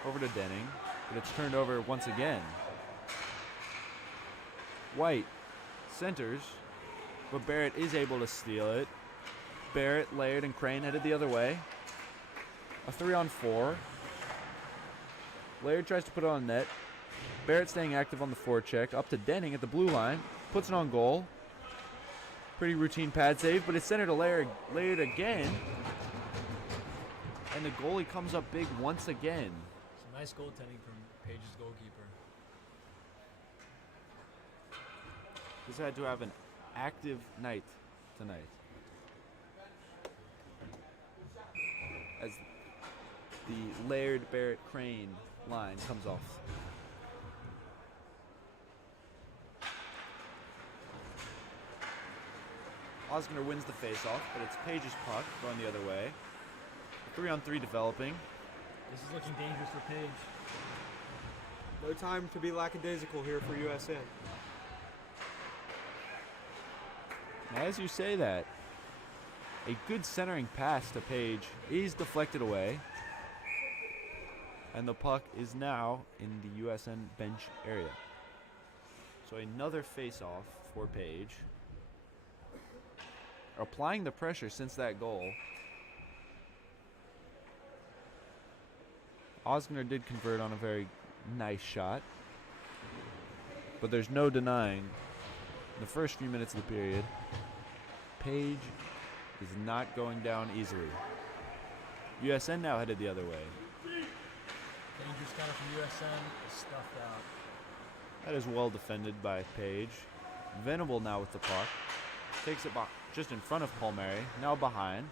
Over to Denning, but it's turned over once again. White centers, but Barrett is able to steal it. Barrett, Laird, and Crane headed the other way. A 3-on-4. Laird tries to put it on net. Barrett staying active on the forecheck. Up to Denning at the blue line. Puts it on goal. Pretty routine pad save, but it's centered to Laird again. And the goalie comes up big once again. Some nice goaltending from Page's goalkeeper. He's had to have an active night tonight. As the Laird, Barrett, Crane line comes off. Osgener wins the face-off, but it's Page's puck going the other way. 3-on-3 developing. This is looking dangerous for Page. No time to be lackadaisical here for USN. As you say that, a good centering pass to Page is deflected away. And the puck is now in the USN bench area. So another face-off for Page. Applying the pressure since that goal. Osgener did convert on a very nice shot. But there's no denying, in the first few minutes of the period, Page is not going down easily. USN now headed the other way. Dangerous counter from USN is stuffed out. That is well defended by Page. Venable now with the puck. Takes it just in front of Palmieri. Now behind.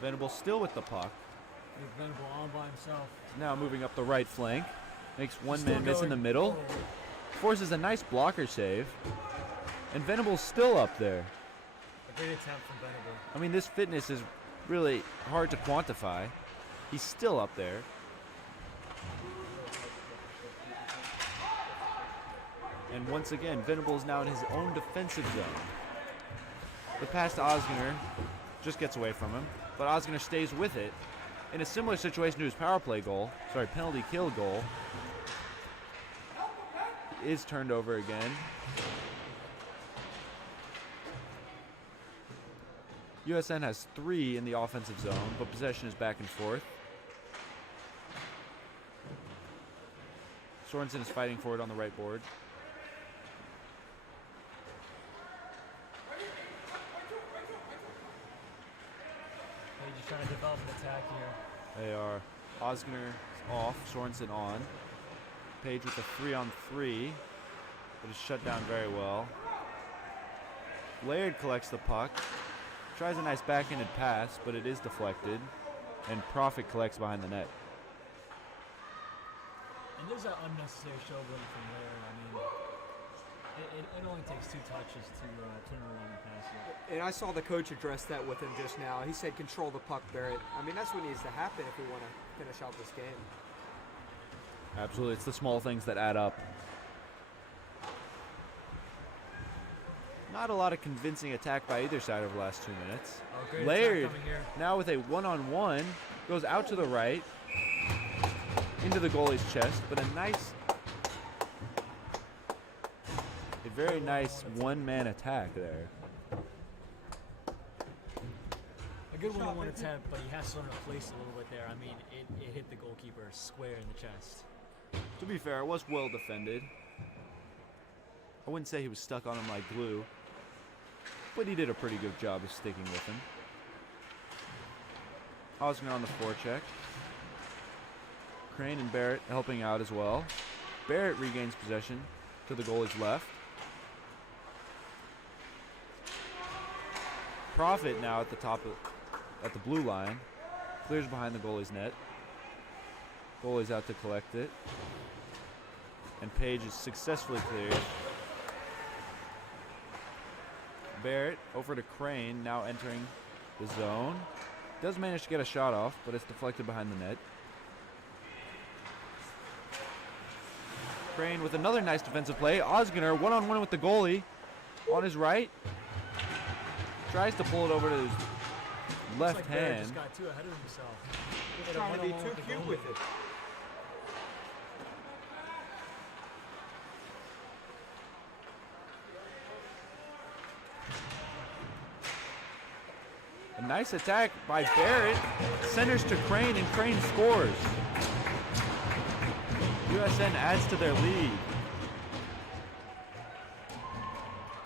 Venable still with the puck. Venable all by himself. Now moving up the right flank. Makes one Still man miss in going. the middle. Oh. Forces a nice blocker save. And Venable's still up there. A great attempt from Venable. I mean, this fitness is really hard to quantify. He's still up there. And once again, Venable is now in his own defensive zone. The pass to Osgener just gets away from him, but Osgener stays with it. In a similar situation to his penalty kill goal, is turned over again. USN has 3 in the offensive zone, but possession is back and forth. Sorensen is fighting for it on the right board. Page is trying to develop an attack here. They are. Osgener is off, Sorensen on. Page with a 3-on-3, but is shut down very well. Laird collects the puck. Tries a nice backhanded pass, but it is deflected. And Profit collects behind the net. And there's that unnecessary showboating from Laird. I mean, it only takes 2 touches to turn around and pass it. And I saw the coach address that with him just now. He said, control the puck, Barrett. I mean, that's what needs to happen if we want to finish out this game. Absolutely, it's the small things that add up. Not a lot of convincing attack by either side over the last 2 minutes. Oh, great Laird, attack coming here. now with a one-on-one, goes out to the right, into the goalie's chest, but a very nice one-man attack there. A good one-on-one attempt, but he has to learn to place a little bit there. I mean, it hit the goalkeeper square in the chest. To be fair, it was well defended. I wouldn't say he was stuck on him like glue, but he did a pretty good job of sticking with him. Osgener on the forecheck. Crane and Barrett helping out as well. Barrett regains possession to the goalie's left. Profit now at the blue line. Clears behind the goalie's net. Goalie's out to collect it. And Page is successfully cleared. Barrett over to Crane, now entering the zone. Does manage to get a shot off, but it's deflected behind the net. Crane with another nice defensive play. Osgener one-on-one with the goalie on his right. Tries to pull it over to his left Looks like Barrett hand. just got too ahead of himself. He's trying to be too cute with it. A nice attack by Barrett. Centers to Crane, and Crane scores. USN adds to their lead.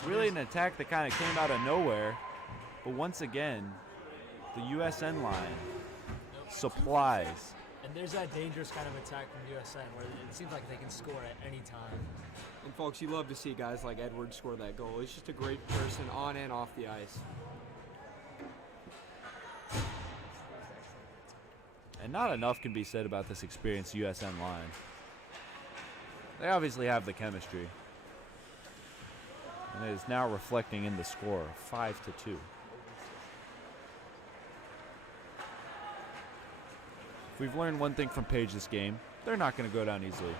Really an attack that kind of came out of nowhere. But once again, the USN line supplies. And there's that dangerous kind of attack from USN where it seems like they can score at any time. And folks, you love to see guys like Edwards score that goal. He's just a great person on and off the ice. And not enough can be said about this experienced USN line. They obviously have the chemistry. And it is now reflecting in the score, 5-2. If we've learned one thing from Page this game, they're not going to go down easily.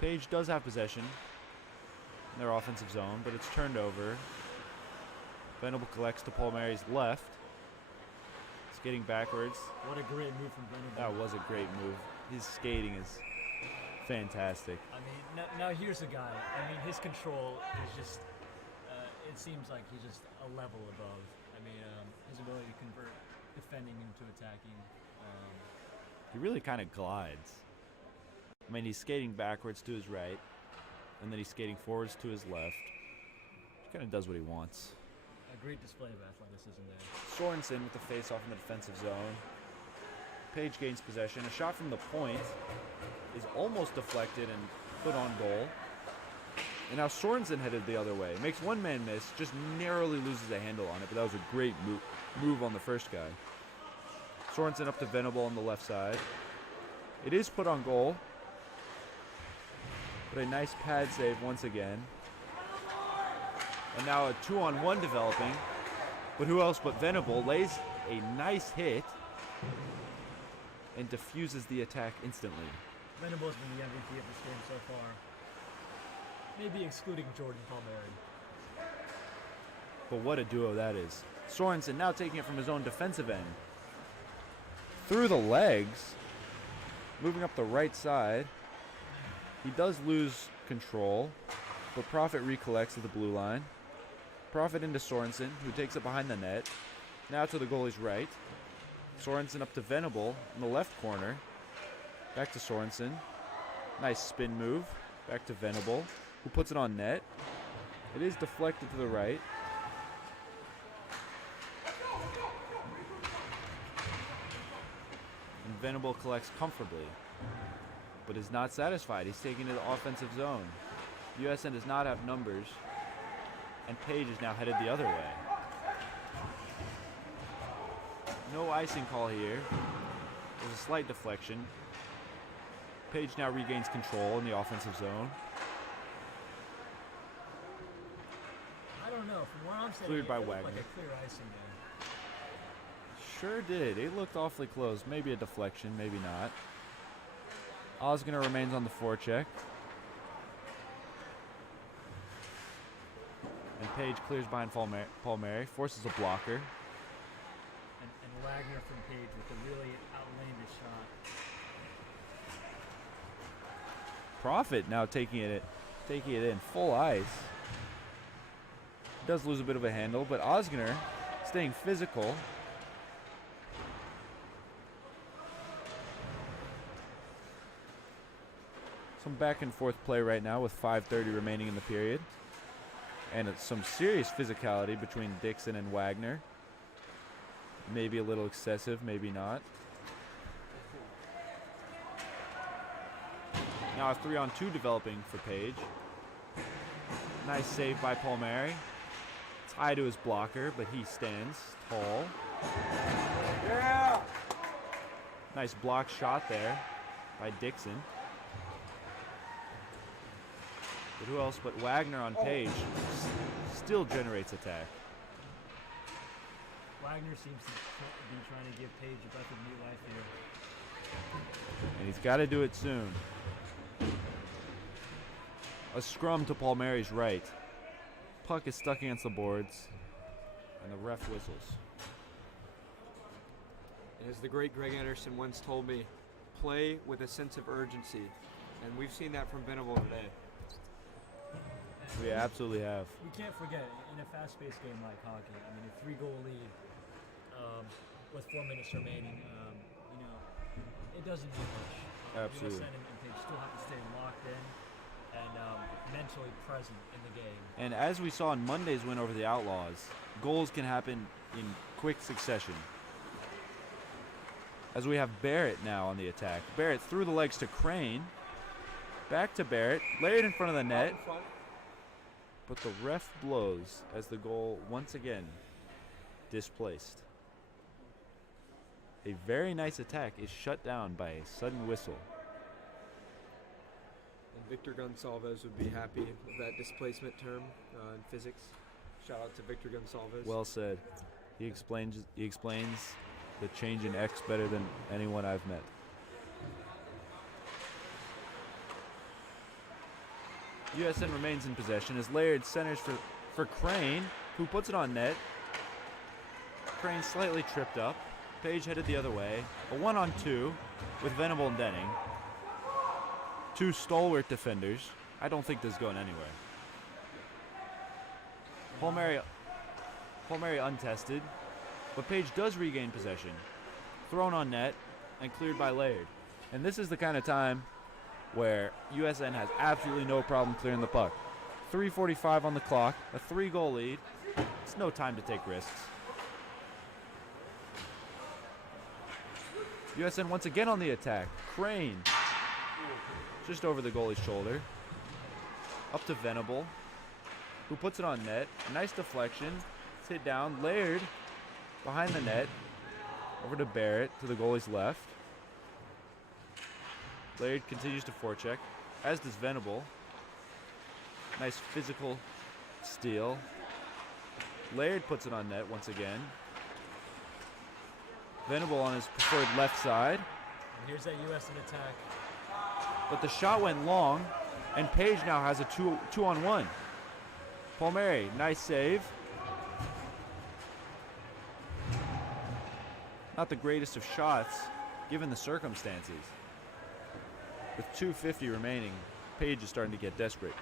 Page does have possession in their offensive zone, but it's turned over. Venable collects to Paul Mary's left. Skating backwards. What a great move from Venable. That was a great move. His skating is fantastic. I mean, now here's a guy. I mean, his control is just, it seems like he's just a level above. I mean, his ability to convert defending into attacking. He really kind of glides. I mean, he's skating backwards to his right, and then he's skating forwards to his left. He kind of does what he wants. A great display of athleticism there. Sorensen with the face-off in the defensive zone. Page gains possession. A shot from the point is almost deflected and put on goal. And now Sorensen headed the other way. Makes one man miss, just narrowly loses a handle on it, but that was a great move on the first guy. Sorensen up to Venable on the left side. It is put on goal. But a nice pad save once again. And now a 2-on-1 developing. But who else but Venable lays a nice hit and diffuses the attack instantly. Venable's been the MVP of this game so far. Maybe excluding Jordan Palmieri. But what a duo that is. Sorensen now taking it from his own defensive end. Through the legs. Moving up the right side. He does lose control. But Profit recollects at the blue line. Profit into Sorensen, who takes it behind the net. Now to the goalie's right. Sorensen up to Venable in the left corner. Back to Sorensen. Nice spin move. Back to Venable, who puts it on net. It is deflected to the right. And Venable collects comfortably, but is not satisfied. He's taking to the offensive zone. USN does not have numbers, and Page is now headed the other way. No icing call here. There's a slight deflection. Page now regains control in the offensive zone. I don't know. From where I'm sitting, Cleared by it looked Wagner. like a clear icing there. Sure did. It looked awfully close. Maybe a deflection, maybe not. Osgoner remains on the forecheck. And Page clears behind Palmieri, forces a blocker. And Wagner from Page with a really outlandish shot. Profit now taking it in full ice. Does lose a bit of a handle, but Osgoner staying physical. Some back and forth play right now with 5:30 remaining in the period. And it's some serious physicality between Dixon and Wagner. Maybe a little excessive, maybe not. Now a 3-on-2 developing for Page. Nice save by Palmieri. Tie to his blocker, but he stands tall. Yeah! Nice block shot there by Dixon. But who else but Wagner on Page still generates attack. Wagner seems to be trying to give Page a breath of new life here. And he's got to do it soon. A scrum to Palmieri's right. Puck is stuck against the boards, and the ref whistles. As the great Greg Anderson once told me, play with a sense of urgency. And we've seen that from Venable today. We absolutely have. We can't forget, in a fast-paced game like hockey, I mean, a 3-goal lead with 4 minutes remaining, it doesn't mean much. Absolutely. USN and Page still have to stay locked in and mentally present in the game. And as we saw in Monday's win over the Outlaws, goals can happen in quick succession. As we have Barrett now on the attack. Barrett through the legs to Crane. Back to Barrett. Laid in front of the net. But the ref blows as the goal once again displaced. A very nice attack is shut down by a sudden whistle. And Victor Gonsalves would be happy with that displacement term in physics. Shout out to Victor Gonsalves. Well said. He explains the change in X better than anyone I've met. USN remains in possession as Laird centers for Crane, who puts it on net. Crane slightly tripped up. Page headed the other way. A 1-on-2 with Venable and Denning. Two stalwart defenders. I don't think this is going anywhere. Palmieri untested, but Page does regain possession. Thrown on net and cleared by Laird. And this is the kind of time where USN has absolutely no problem clearing the puck. 3:45 on the clock, a 3-goal lead. It's no time to take risks. USN once again on the attack. Crane, just over the goalie's shoulder. Up to Venable, who puts it on net. Nice deflection. It's hit down. Laird behind the net. Over to Barrett to the goalie's left. Laird continues to forecheck, as does Venable. Nice physical steal. Laird puts it on net once again. Venable on his preferred left side. And here's that USN attack. But the shot went long, and Page now has a 2-on-1. Palmieri, nice save. Not the greatest of shots, given the circumstances. With 2:50 remaining, Page is starting to get desperate.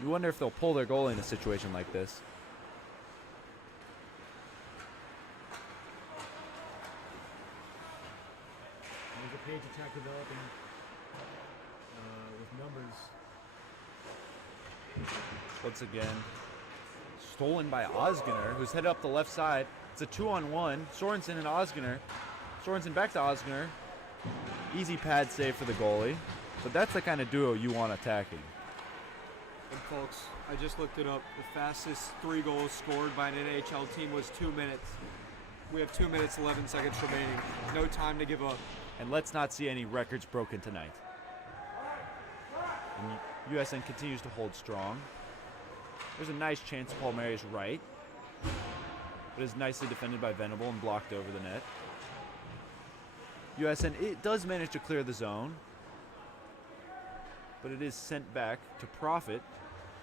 You wonder if they'll pull their goalie in a situation like this. There's a Page attack developing with numbers. Once again, stolen by Osgener, who's headed up the left side. It's a 2-on-1. Sorensen and Osgener. Sorensen back to Osgener. Easy pad save for the goalie. But that's the kind of duo you want attacking. And folks, I just looked it up. The fastest 3 goals scored by an NHL team was 2 minutes. We have 2 minutes, 11 seconds remaining. No time to give up. And let's not see any records broken tonight. And USN continues to hold strong. There's a nice chance Palmieri's right. But is nicely defended by Venable and blocked over the net. USN, it does manage to clear the zone. But it is sent back to Profit,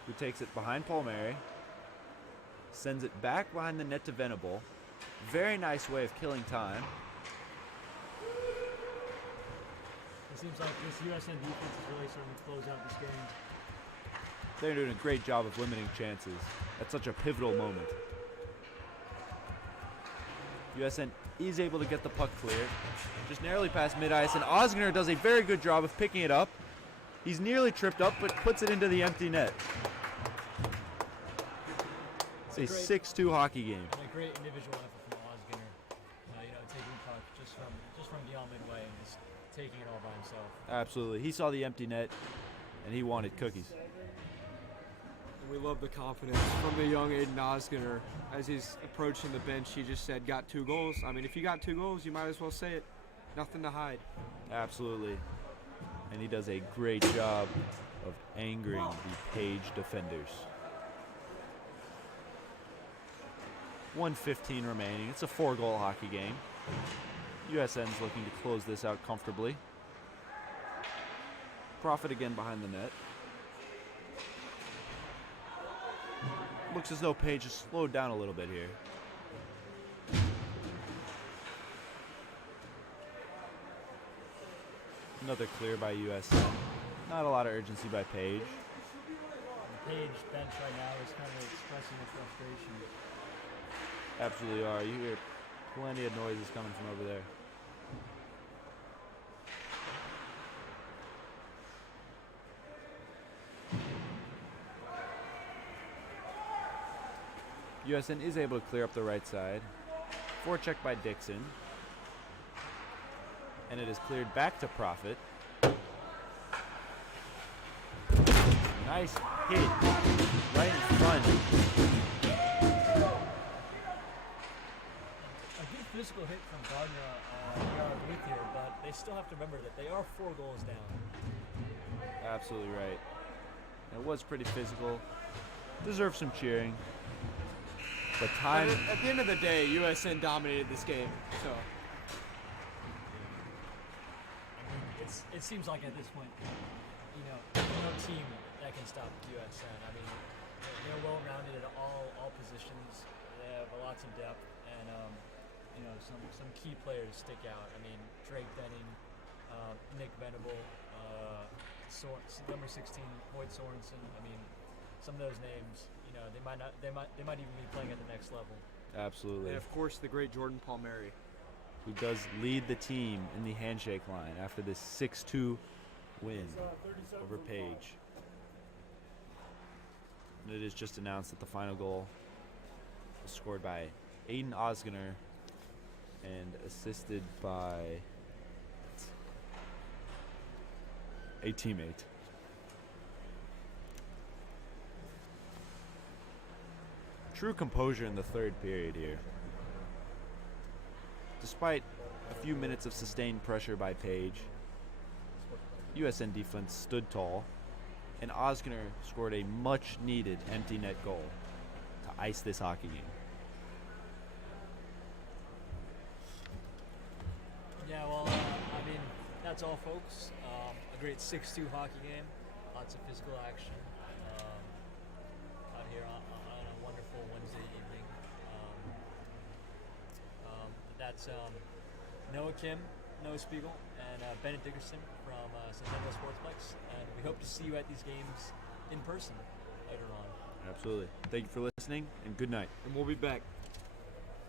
who takes it behind Palmieri. Sends it back behind the net to Venable. Very nice way of killing time. It seems like this USN defense is really starting to close out this game. They're doing a great job of limiting chances at such a pivotal moment. USN is able to get the puck cleared. Just narrowly past mid-ice, and Osgener does a very good job of picking it up. He's nearly tripped up, but puts it into the empty net. It's a 6-2 hockey game. And a great individual effort from Osgener. Taking the puck just from beyond midway and just taking it all by himself. Absolutely. He saw the empty net, and he wanted cookies. And we love the confidence from the young Aiden Osgener. As he's approaching the bench, he just said, got 2 goals. I mean, if you got 2 goals, you might as well say it. Nothing to hide. Absolutely. And he does a great job of angering the Page defenders. 1:15 remaining. It's a 4-goal hockey game. USN's looking to close this out comfortably. Profit again behind the net. Looks as though Page has slowed down a little bit here. Another clear by USN. Not a lot of urgency by Page. The Page bench right now is kind of expressing their frustration. Absolutely are. You hear plenty of noises coming from over there. USN is able to clear up the right side. Forecheck by Dixon. And it is cleared back to Profit. Nice hit right in front. A good physical hit from Gardner here, but they still have to remember that they are 4 goals down. Absolutely right. And it was pretty physical. Deserved some cheering. But time. At the end of the day, USN dominated this game. So It seems like at this point, there's no team that can stop USN. I mean, they're well rounded at all positions. They have lots of depth, and some key players stick out. I mean, Drake Benning, Nick Venable, number 16, Hoyt Sorensen. I mean, some of those names, they might even be playing at the next level. Absolutely. and of course the great Jordan Palmieri. Who does lead the team in the handshake line after this 6-2 win over Page. And it is just announced that the final goal was scored by Aiden Osgener and assisted by a teammate. True composure in the third period here. Despite a few minutes of sustained pressure by Page, USN defense stood tall, and Osgener scored a much-needed empty net goal to ice this hockey game. Yeah, well, that's all, folks. A great 6-2 hockey game. Lots of physical action out here on a wonderful Wednesday evening. That's Noah Kim, Noah Spiegel, and Bennett Dickerson from Centennial Sportsplex. And we hope to see you at these games in person later on. Absolutely. Thank you for listening, and good night. And we'll be back.